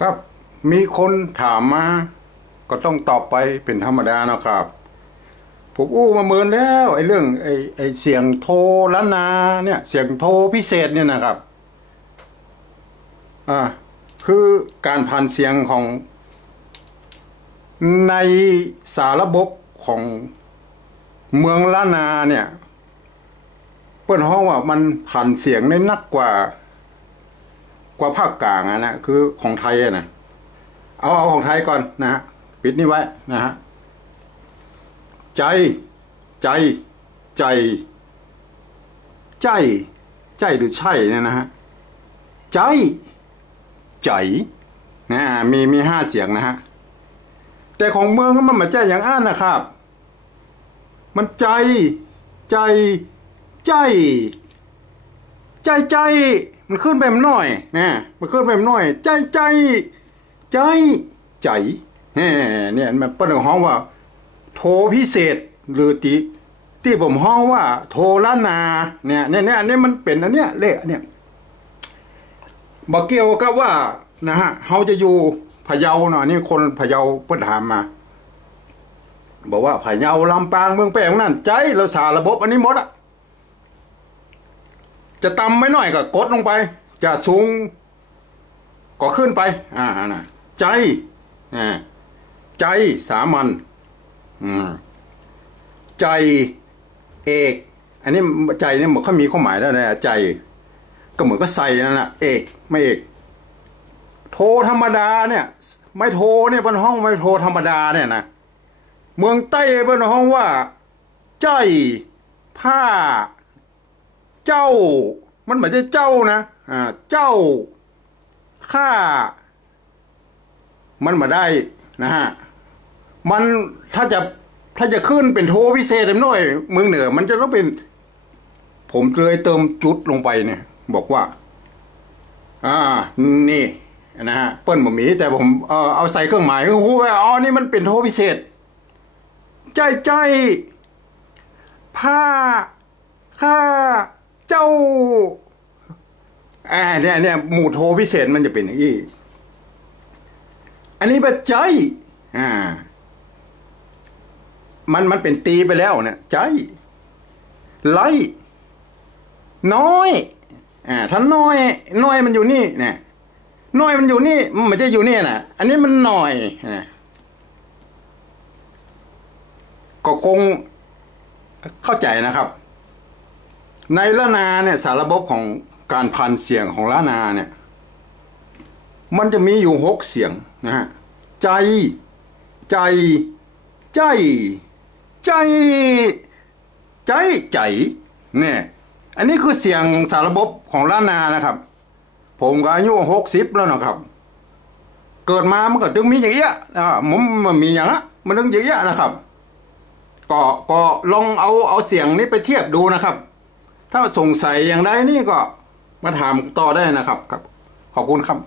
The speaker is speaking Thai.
ครับมีคนถามมา ก็ต้องตอบไปเป็นธรรมดานะครับผมอู้มาเมินแล้วไอ้เรื่องไอ้ไอ้เสียงโทรล้านนาเนี่ย เสียงโทรพิเศษเนี่ยนะครับอ่าคือการผ่านเสียงของในสาระบบของเมืองล้านนาเนี่ย เปิ้นห้องว่ามันผ่านเสียงได้นักกว่า กว่าภาคกลางอะนะคือของไทยอะนะเอาเอาของไทยก่อนนะฮะปิดนี่ไว้นะฮะใจ ใจ ใจ ใจ ใจหรือใช่เนี่ยนะฮะใจ ใจนะมีมีห้าเสียงนะฮะแต่ของเมืองมันมาใจอย่างอ่านนะครับ มันใจ ใจ ใจ ใจใจ มันขึ้นไปมันหน่อยนะมันขึ้นไปมันหน่อย ใจใจ ใจใจเนี่ยมันเปิ้นห้องว่า โทพิเศษหรือติที่ผมห้องว่า โทล้านนาเนี่ยเนี่ยเนี่ยนี่มันเป็นอันเนี้ยเลขเนี่ยบอกเกี่ยวกับว่านะฮะเขาจะอยู่พะเยาเนาะนี่คนพะเยาเปิ้นถามมา บอกว่าพะเยาลำปางเมืองแปงนั่นใจเราสาระบบอันนี้หมดอะ จะต่ำไม่น้อยก็กดลงไป จะสูงก็ขึ้นไป อ่านะใจอ่าใจสามัญอืมใจเอก อันนี้ใจเนี่ยมันเขามีความหมายแล้วนะใจ ก็เหมือนก็ใส่นั่นแหละเอกไม่เอก โทรธรรมดาเนี่ย ไม่โทรเนี่ยบนห้องไม่โทรธรรมดาเนี่ยนะเมืองใต้บนห้องว่า ใจผ้า เจ้า มันเหมือนจะเจ้านะอ่าเจ้าข้ามันมาได้นะฮะมันถ้าจะถ้าจะขึ้นเป็นโทพิเศษหน่อยเมืองเหนือ มันจะต้องเป็น ผมเลยเติมจุดลงไปเนี่ย บอกว่า อ่า นี่นะฮะเปิ้ลบะหมี่แต่ผมเออเอาใส่เครื่องหมายคือหูว่าอ๋อนี่มันเป็นโทพิเศษ ใจใจผ้าข้า เจ้าอ่าเนี่ยเนี่ยหมู่โทพิเศษมันจะเป็นอย่างนี้อันนี้แบบใจอ่า มันมันเป็นตีไปแล้วเนี่ยใจไล่น้อยอ่าถ้าน้อย น้อยมันอยู่นี่เนี่ยน้อยมันอยู่นี่ มันจะอยู่นี่น่ะอันนี้มันหน่อยอ่าก็คงเข้าใจนะครับ ในละนาเนี่ยสารระบบของการพันเสียงของละนาเนี่ยมันจะมีอยู่หกเสียงนะฮะใจ ใจ ใจ ใจ ใจใจเนี่ยอันนี้คือเสียงสารระบบของล้านนานะครับ ผมก็อายุหกสิบแล้วนะครับ เกิดมามันก็ต้องมีอย่างเงี้ยอ่าผมมันมีอย่างละมันต้องอย่างเงี้ยนะครับ ก็ก็ลองเอาเอาเสียงนี้ไปเทียบดูนะครับ ถ้าสงสัยอย่างใดนี่ก็มาถามต่อได้นะครับครับ ขอบคุณครับ